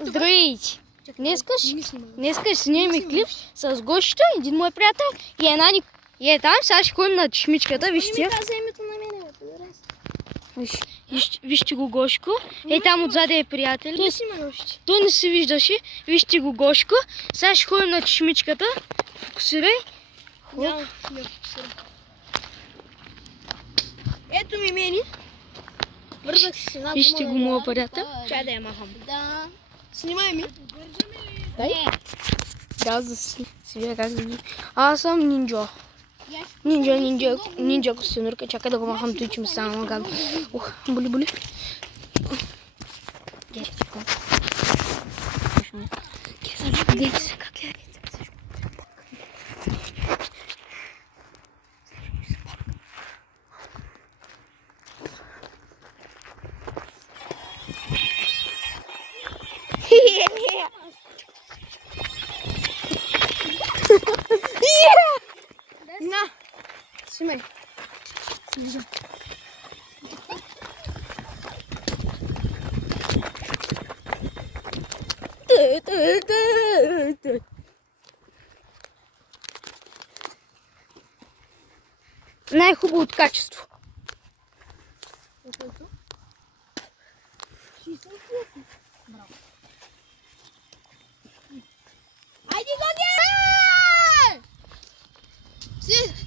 Здравейте! Днеска ще снимем клип с Гошето, един мой приятел и една и е там. Сега ще ходим на чешмичката, вижте. Вижте го Гошко. Е там отзаде е приятел. Той не се виждаше. Вижте го Гошко. Сега ще ходим на чешмичката. Фокусирай. Ето ми мени. Вързах си една. Вижте го моя приятел. Чай да я махам. Да. Снимай ми. Дай. Да, за си видя как да. Аз съм нинджа. Нинджа костюмерка. Чакай да го махам, той че ми стана магадно. Ух, боли. Гледайте се как гледайте. На! Снимай. Най-хубаво от качество. Айде гоге!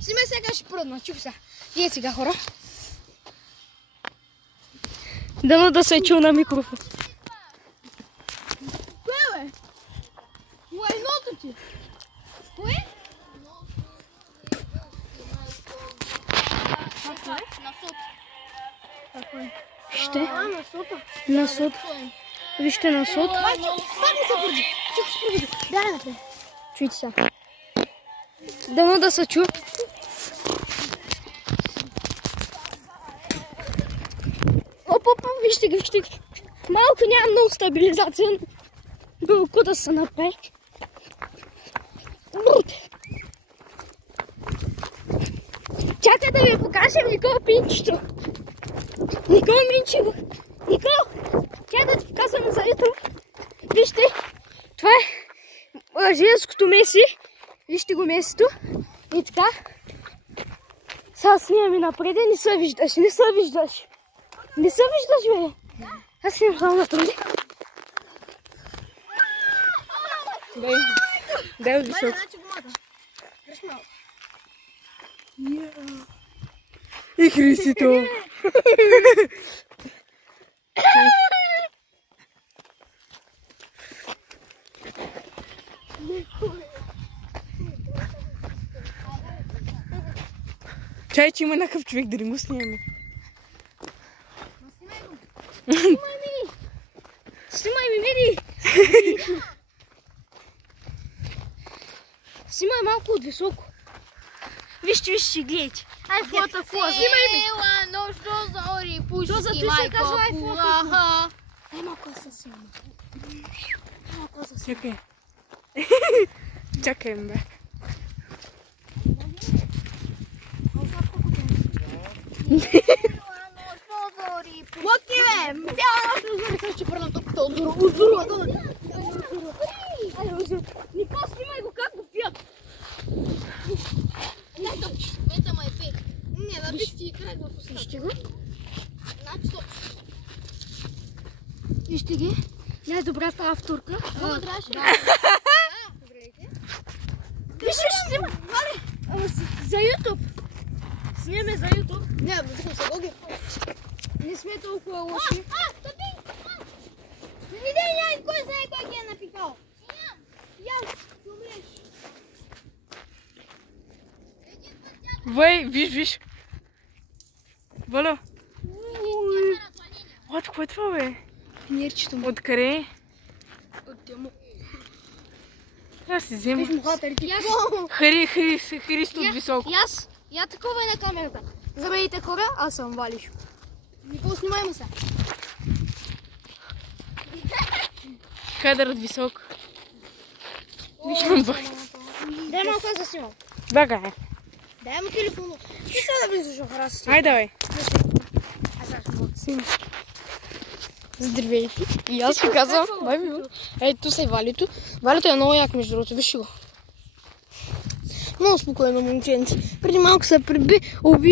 Снимай сега ще пръдна, чух сега. Вие сега хора. Дано да се чу на микрофон. Кое бе? Лайното ти. Кое? Вижте. На сота. На сот. Вижте на сот. Пак не се бърди. Чух се пробуди. Дай напред. Чуйте сега. Дано да се чу. Оп, вижте. Малко няма много стабилизация. Билко да се направи. Чакай да ви покажем Никола Пинчето. Никола Минчево. Никола, тя да ти показвам за YouTube. Вижте, това е женското меси. Вижте го месето. И така. Сега снимаме напред. Не се виждаш. Не се виждаш, бе. Аз снимам само напред. Дай високо. И Христито. Чай, че има някакъв човек, да не го снимаме. Снимай ми, види! Снимай малко от високо. Вижте, гледайте. Ай, фото. Снимай ми! Що за той се казва ай фото? Дай малко да се снима. Чакай. Чакай, бе. Локи, бе! Цяла нощ озори, сега ще пръна топката озора. Никола, снимай го как го пият. Мета ма е пек. Не, да пиш ти край го пускат. Вижте го. Значи топ. Вижте ги. Най-добрата авторка. Много трябваше. Вижте, снимай. За YouTube. Снимаме за YouTube. Не, бе, се гоги. Не сме толкова лоши. Тъпи! Не дай, кой знае кой ги е напикал. Я, умреш. Вай, виж. Валя. Кое е това, бе? Пинирчето му. Откъде? От тему. Аз си взема. Виж мухата, реки. Христо от високо. Я такова е на камерата. Забравите хора, аз съм Валишо. Никола, снимай му се. Кадър от високо. Дай малко да снимам. Бага е. Дай му телефона. Ти сега да влизаш в хора с Айде, давай. Аз сега ще мога. Снимай. Здравейте. И аз ви казвам, ето се Валито. Валито е много як, между другото, виж го. Много спокойно момченце. Преди малко се уби